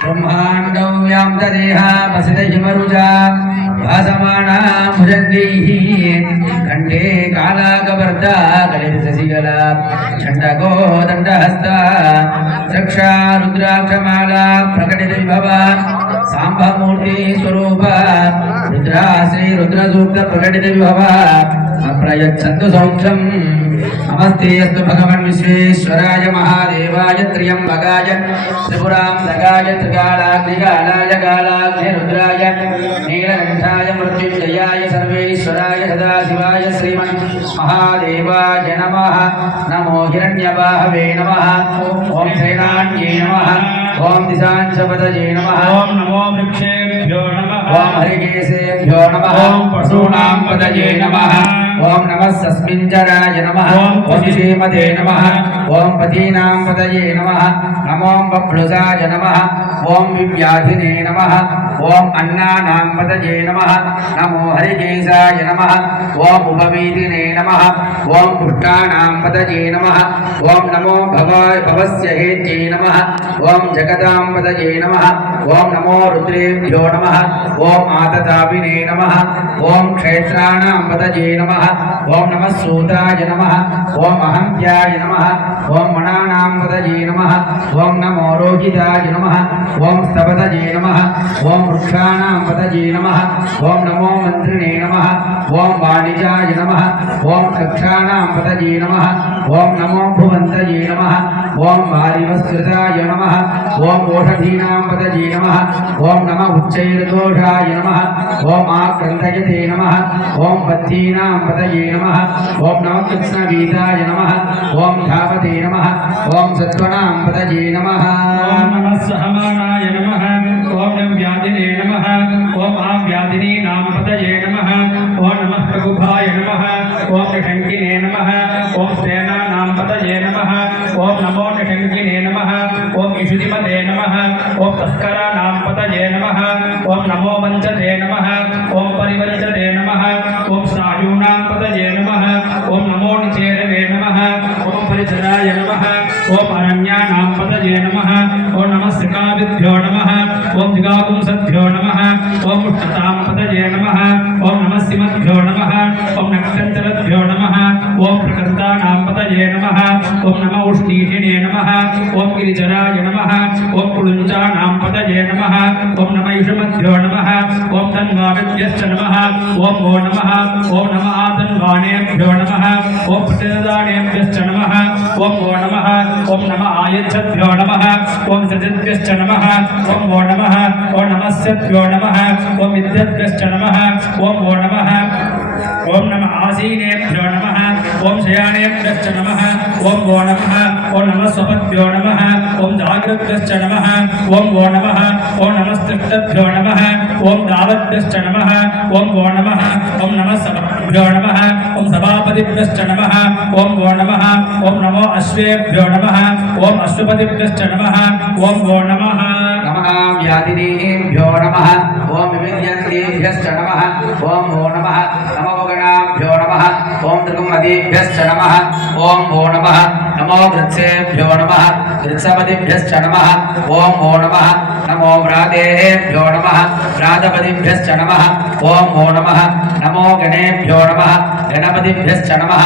ब्रह्मांडौ व्याप्तदेहा वसितहिमरुजा भासमाना भुजङ्गैः कण्ठे कालाकवर्धा कलितशशिकला चण्डको दण्डहस्ता रक्षा रुद्राक्षमाला प्रकटितविभवा साम्बमूर्ति स्वरूपा रुद्रा श्री रुद्रसूक्त प्रकटितविभवा अप्रयच्छन्तु सौख्यम् नमस्ते अस्तु भगवान् विश्वेश्वराय महादेवाय त्र्यंबकाय त्रिपुरांतकाय त्रिकालाग्निकालाय कालाग्निरुद्राय नीलकण्ठाय मृत्युञ्जयाय सर्वेश्वराय सदाशिवाय श्रीमन् महादेवाय नमः। नमो हिरण्यबाहवे नमः। ओम सेनान्ये नमः। ओम दिशांशपतये नमः। ओम नमो वृक्षेभ्यो नमः। ओम हरिकेशेभ्यो नमः। ओम पशूनां पतये नमः। ओम नमः सस्मिञ्जराय नमः। ओम श्रीमते नमः। ओम पतीनां पतये नमः। नमो बभ्रुजाय नमः। ओम विव्याधिने नमः। ओम अन्नानां पतये नमः। नमो हरिकेशाय नमः। ओम उपवीतिने नमः। ओम पुष्टानां पतये नमः। ओम नमो भवस्य हेत्यै नमः। ओम जगदां पतये नमः। ओम नमो रुद्रेभ्यो नमः। ओम आततापिने नमः। ओम क्षेत्राणां पतये नमः। ओम नमः सूताय नमः। ओम अहंत्याय नमः। ओम मणानां पतये नमः। ओम नमो रोहिताय नमः। ओम स्तपतये नमः। ओम वृक्षाणां पतये नमः। ओम नमो मन्त्रिणे नमः। ओम वाणिजाय नमः। ओम कक्षाणां पतये नमः। ओम नमो भुवन्तये नमः। ओम वारिवस्कृताय नमः। ओम ओषधीनां पतये नमः। ओम नमः उच्चैर्घोषाय नमः। ओम आक्रन्दयते नमः। ओम पद्धीनां पतये नमः। ओम नमः कृष्णवीताय नमः। ओम धावते नमः। ओम सत्त्वनां पतये नमः। ओम नमः सहमानाय नमः। ओम व्याधिने नमः। ओम व्याधिनीनां पतये नमः। ओम नमः प्रगुभाय नमः। ओम निषङ्किने नमः। ओम सेनानां पतये नमः। ओम नमो निषङ्किने नमः। ओम इषुधिमते नमः। ओम तस्कराणां पतये नमः। ओम नमो वञ्चते नमः। ओम परिवञ्चते नमः। ओम सायूनां पतये नमः। ओम नमो निचेरवे नमः। ओम परिचराय नमः। ओम अरण्यानां पतये नमः। ओम नमः श्रिकाभिभ्यो नमः। ओम दिगापुंसभ्यो नमः। ओम उष्णतां पतये नमः। ओम नमः सिमभ्यो नमः। ओम नक्षत्रभ्यो नमः। ओम प्रकृतानां पतये नमः। ओम नमः उष्णीषिणे नमः। ओम गिरिचराय नमः। ओम कुलुञ्चानां पतये नमः। ओम नमः युषमभ्यो नमः। ओम तन्वाविद्यश्च नमः। ओम वो नमः। ओम नमः आतन्वानेभ्यो नमः। ओम प्रतिदानेभ्यश्च नमः। ओम वो नमः। ओम नमः आयच्छद्भ्यो नमः। ओम सदिभ्यश्च नमः। ओम वो नमः। ओम नमस्यभ्यो नमः। ओम विद्यभ्यश्च नमः। ओम वो नमः। ओम नमः आसीनेभ्यो नमः। ओम शयानेभ्यश्च नमः। ओम वो नमः। ओम नमः स्वपद्भ्यो नमः। ओम जागृभ्यश्च नमः। ओम वो नमः। ओम नमस्तिष्ठभ्यो नमः। ओम दावद्भ्यश्च नमः। ओम वो नमः। ओम नमः सभाभ्यो नमः। ओम सभापतिभ्यश्च नमः। ओम वो नमः। ओम नमो अश्वेभ्यो नमः। ओम अश्वपतिभ्यश्च नमः। ओम वो नमः। नमः व्याधिनीभ्यो नमः। ओम विविध्यन्तेभ्यश्च नमः। ओम वो नमः। नमो गणाभ्यो नमः। ओम त्रिगुणमदेभ्यश्च नमः। ओम वो नमः। नमो वृत्सेभ्यो नमः। वृत्सपतिभ्यश्च नमः। ओम वो नमः। नमो व्रातेभ्यो नमः। व्रातपतिभ्यश्च नमः। ओम वो नमः। नमो गणेभ्यो नमः। गणपतिभ्यश्च नमः।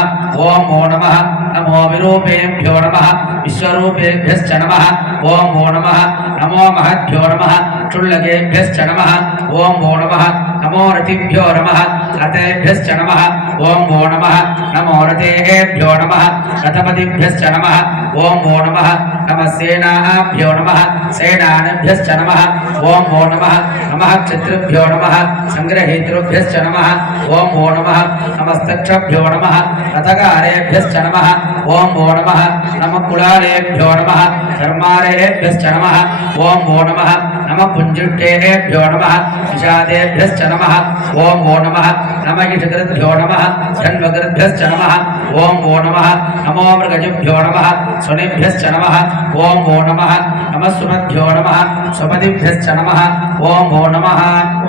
ओम वो नमः। नमो विरूपेभ्यो नमः। विश्वरूपेभ्यश्च नमः। ओम वो नमः। नमो महद्भ्यो नमः। क्षुल्लकेभ्यश्च नमः। ओम वो नमः। नमो रतिभ्यो नमः। रतेभ्यश्च नमः। ओम वो नमः। नमो रतेभ्यो नमः। रथपतिभ्यश्च नमः। ओम वो नमः। नमः सेनाभ्यो नमः। सेनानिभ्यश्च नमः। ओम वो नमः। नमः क्षत्रिभ्यो नमः। संग्रहेतृभ्यश्च नमः। ओम वो नमः। नमस्तक्षभ्यो नमः। रथकारेभ्यश्च नमः। ओम वो नमः। नमः कुलालेभ्यो नमः। धर्मारेभ्यश्च नमः। ओम वो नमः। नमः पुञ्जिष्ठेभ्यो नमः। विषादेभ्यश्च नमः। ओम वो नमः। नमः इषकृभ्यो नमः। धन्वकृभ्यश्च नमः। ओम वो नमः। नमो मृगजभ्यो नमः। सुनेभ्यश्च नमः। ओम वो नमः। नमः सुमभ्यो नमः। स्वपतिभ्यश्च नमः। ओम वो नमः।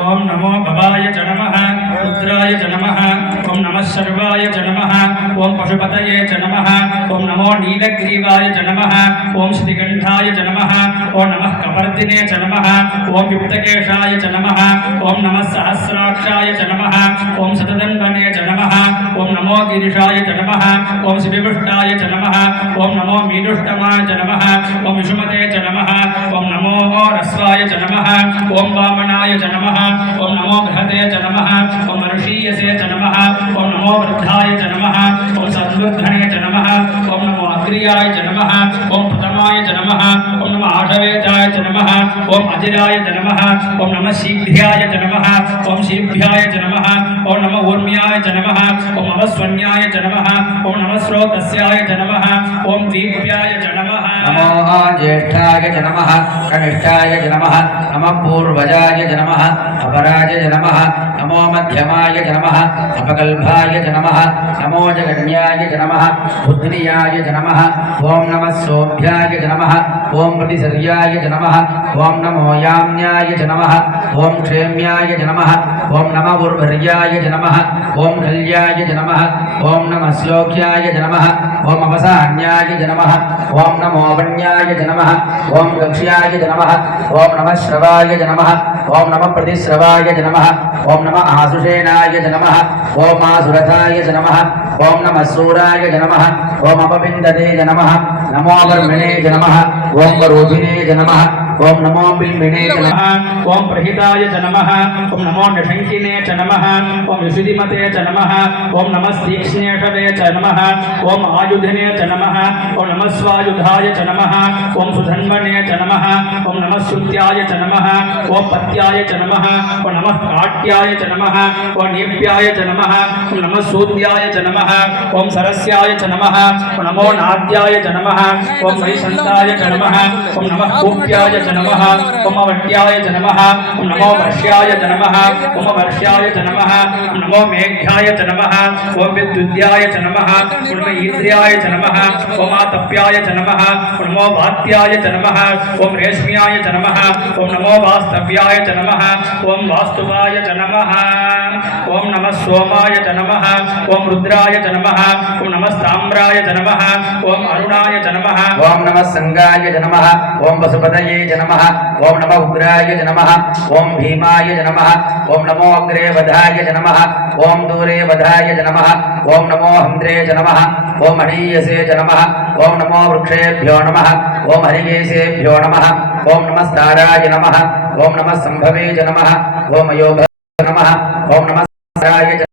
ओम नमो भवाय च नमः। रुद्राय च नमः। ओम नमः नमः सर्वाय च नमः ओम पशुपतये च नमः ओम नमो नीलग्रीवाय च नमः ओम श्रीकंठाय च नमः ओम नमः कपर्दिने च नमः ओम युक्तकेशाय च नमः ओम नमः सहस्राक्षाय च नमः ओम शतदन्वने च नमः ओम नमो गिरिशाय च नमः ओम शिविपुष्टाय च नमः ओम नमो मीडुष्टमाय च नमः ओम विषुमते च नमः ओम नमो रस्वाय च नमः ओम वामनाय च नमः ओम नमो बृहते च नमः ओम ऋषीयसे च नमः ओम नमो वृद्धाय च नमः ओम सद्वृद्धने च नमः ओम नमो अग्रियाय च नमः ओम प्रथमाय च नमः ओम नमो आशवेजाय च नमः ओम अजिराय च नमः ओम नमः शीघ्राय च नमः ओम शीभ्याय च नमः ओम नमो ऊर्म्याय च नमः ओम अवस्वन्याय च नमः ओम नमः स्रोतस्याय च नमः ओम दीप्याय च नमः नमो ज्येष्ठाय च नमः कनिष्ठाय च नमः नमः पूर्वजाय च नमः अपराय च नमः नमो मध्यमाय च नमः अपकल्भाय च नमः नमो जगन्याय च नमः बुद्धियाय च नमः ओम नमः सोभ्याय च नमः ओम प्रतिसर्याय च नमः ओम नमो याम्याय च नमः ओम क्षेम्याय च नमः ओम नमः उर्वर्याय च नमः ओम कल्याय च नमः ओम नमः श्लोक्याय च नमः ओम अवसान्याय च नमः ओम नमो वन्याय च नमः ओम गक्ष्याय च नमः ओम नमः श्रवाय च नमः ओम नमः प्रतिश्रवाय च नमः ओम नमः आसुषेणाय च नमः ओम आसुरथाय च नमः ओम नमः सूराय च नमः ओम अपविन्दते च नमः नमो वर्मिणे च नमः ओम वरोधिने च नमः ओम नमो बिल्मिणे च नमः ओम प्रहिताय च नमः ओम नमो निषङ्किने च नमः ओम विशुद्धिमते च नमः ओम नमः तीक्ष्णेषवे च नमः ओम आयुधिने च नमः ओम नमः स्वायुधाय च नमः ओम सुधन्वने च नमः ओम नमः श्रुत्याय च नमः ओम पत्याय च नमः ओम नमः काट्याय च नमः ओम नीप्याय च नमः ओम नमः सूद्याय च नमः ओम सरस्याय च नमः ओम नमो नाद्याय च नमः ओम वैशन्ताय च नमः ओम नमः कूप्याय च नमः ओम वट्याय च नमः ओम नमो वर्ष्याय च नमः ओम वर्ष्याय च नमः ओम नमो मेघ्याय च नमः ओम विद्युद्याय च नमः ओम नमो ईन्द्रियाय च नमः ओम आतप्याय च नमः ओम नमो वात्याय च नमः ओम रेश्म्याय च नमः ओम नमो वास्तव्याय च नमः ओम वास्तुवाय च नमः ओम नमः सोमाय च नमः ओम रुद्राय च नमः ओम नमः ताम्राय च नमः ओम अरुणाय च नमः ओम नमः संगाय च नमः ओम वसुपतये च नमः ओम नमः उग्राय च नमः ओम भीमाय च नमः ओम नमो अग्रे वधाय च नमः ओम दूरे वधाय च नमः ओम नमो हंद्रे च नमः ओम हरीयसे च नमः ओम नमो वृक्षेभ्यो नमः ओम हरिकेशेभ्यो नमः ओम नमस्ताराय नमः ओम नमः संभवे च नमः ओम योभ नमः ओम नमः साराय च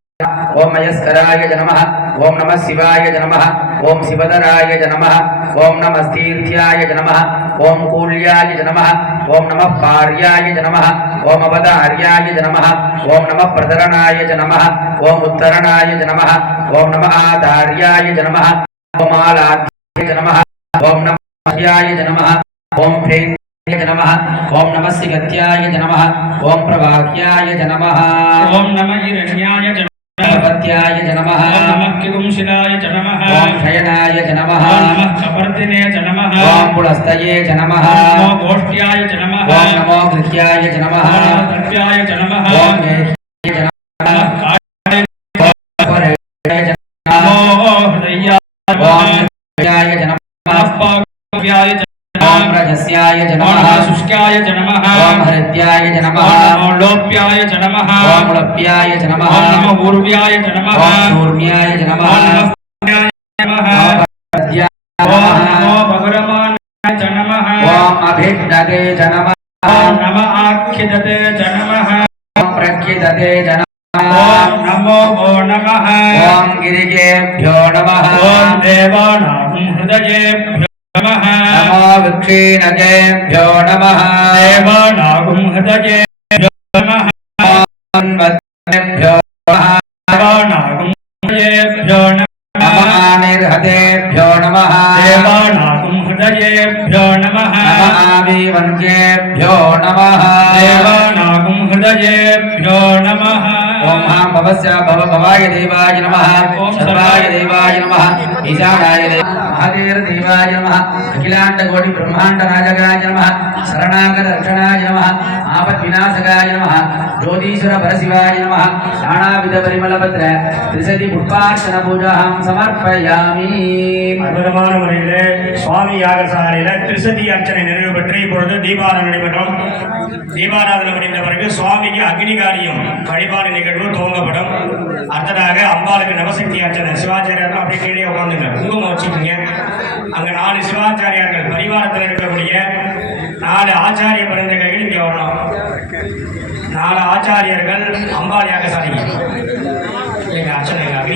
ओम मयस्कराय च नमः ओम नमः शिवाय च नमः ओम शिवधराय च नमः ओम नमः तीर्थ्याय च नमः ओम कूल्याय च नमः ओम नमः पार्याय च नमः ओम अवतार्याय च नमः ओम नमः प्रतरणाय च नमः ओम उत्तरणाय च नमः ओम नमः आधार्याय च नमः ओम आलाध्याय च नमः ओम नमः च नमः ओम प्रेन्याय च नमः ओम नमः सिगत्याय च नमः ओम प्रवाह्याय च नमः ओम नमः हिरण्याय च पत्याय च नमः ओम नमः किकुंशिलाय च नमः ओम शयनाय च नमः ओम नमः कपर्दिने च नमः ओम पुलस्तये च नमः नमो गोष्ठ्याय च नमः ओम नमो गृह्याय च नमः ओम नमः तर्प्याय च नमः ओम मेघ्याय च नमः नमो हृदयाय ओम हृदयाय च नमः पाव्याय च ओम रजस्याय च ओम नमः नमः शुष्काय च नमः ओम हृद्याय च नमः ओम नमो लोप्याय च नमः ओम लप्याय च नमः ओम नमो ऊर्व्याय च नमः ओम शूर्म्याय च नमः ओम नमः पुण्याय च नमः ओम प्रद्याय च ओम नमः नमो भगरमाणाय च नमः ओम अभिष्टते च नमः ओम नमः आख्यदते च नमः ओम प्रख्यदते च नमः ओम नमो वो नमः ओम गिरिजेभ्यो नमः ओम देवानां हृदयेभ्यो नमः नमो वृक्षीणकेभ्यो नमः देवानां हृदयेभ्यो नमः ओम वद्भ्यो नमः देवानां हृदयेभ्यो नमः नमः निर्हतेभ्यो नमः देवानां हृदयेभ्यो नमः नमः आविवन्केभ्यो नमः देवानां हृदयेभ्यो नमः ओम महां भवस्य भव भवाय देवाय नमः ओम सर्वाय देवाय नमः ईशानाय महादेव देवाय नमः अखिलांड कोटि ब्रह्मांड नायकाय नमः शरणागत रक्षणाय नमः आपद विनाशकाय नमः ज्योतिश्वर परशिवाय नमः नानाविध परिमलपत्र त्रिशति पुष्पार्चन पूजां समर्पयामि அற்புதமான முறையிலே சுவாமி யாகசாலையில திருசதி அர்ச்சனை நிறைவு பெற்று இப்பொழுது தீபாராதனை நடைபெறும். தீபாராதனை முடிந்த பிறகு சுவாமிக்கு அக்னி காரியம் வழிபாடு நிகழ்வு துவங்கப்படும். அடுத்ததாக அம்பாளுக்கு நவசக்தி அர்ச்சனை சிவாச்சாரியார்கள் அப்படியே கீழே உட்காந்துங்க குங்குமம் வச்சுக்கோங்க. அங்க 4 சிவாச்சாரியார்கள் பரிவாரத்தில் இருக்கக்கூடிய 4 ஆச்சாரிய பிறந்தகைகள் இங்கே வரணும். 4 ஆச்சாரியர்கள் அம்பாள் யாகசாலைக்கு அர்ச்சனை அக்னி